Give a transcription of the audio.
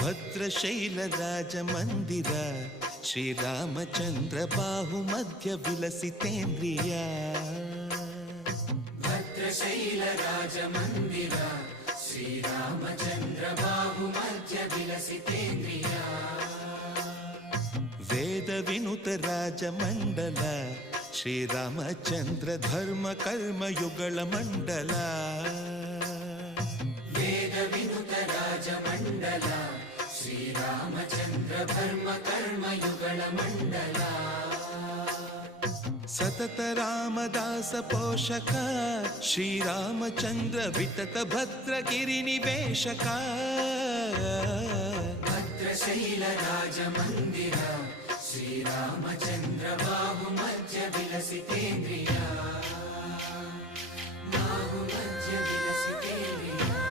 ಭದ್ರಶೈಲ ರಾಜ ಮಂದಿರ ಶ್ರೀರಾಮಚಂದ್ರ ಬಾಹು ಮಧ್ಯ ವಿಲಸಿತೇಂದ್ರಿಯ. ಭದ್ರಶೈಲ ರಾಜ ಮಂದಿರ ಶ್ರೀರಾಮಚಂದ್ರ ಬಾಹು ಮಧ್ಯ ವಿಲಸಿತೇಂದ್ರಿಯ. ವೇದ ವಿನುತ ರಾಜ ಮಂಡಲ ಶ್ರೀರಾಮಚಂದ್ರ ಧರ್ಮ ಕರ್ಮ ಯುಗಳ ಮಂಡಲ. ವೇದ ವಿನುತ ರಾಜ ಮಂಡಲ ಶ್ರೀರಾಮಚಂದ್ರ ಧರ್ಮ ಕರ್ಮ ಯುಗಳ ಮಂಡಲ. ಸತತ ರಾಮದಾಸ ಪೋಷಕ ಶ್ರೀರಾಮಚಂದ್ರ ವಿತತ ಭದ್ರಗಿರಿ ನಿವೇಶಕ. ಭದ್ರಶೈಲ ರಾಜ ಮಂದಿರ ಶ್ರೀರಾಮಚಂದ್ರ ಬಾಹು ಮಧ್ಯ ವಿಲಸಿತೇಂದ್ರಿಯ. ಬಾಹು ಮಧ್ಯ ವಿಲಸಿತೇಂದ್ರಿಯ.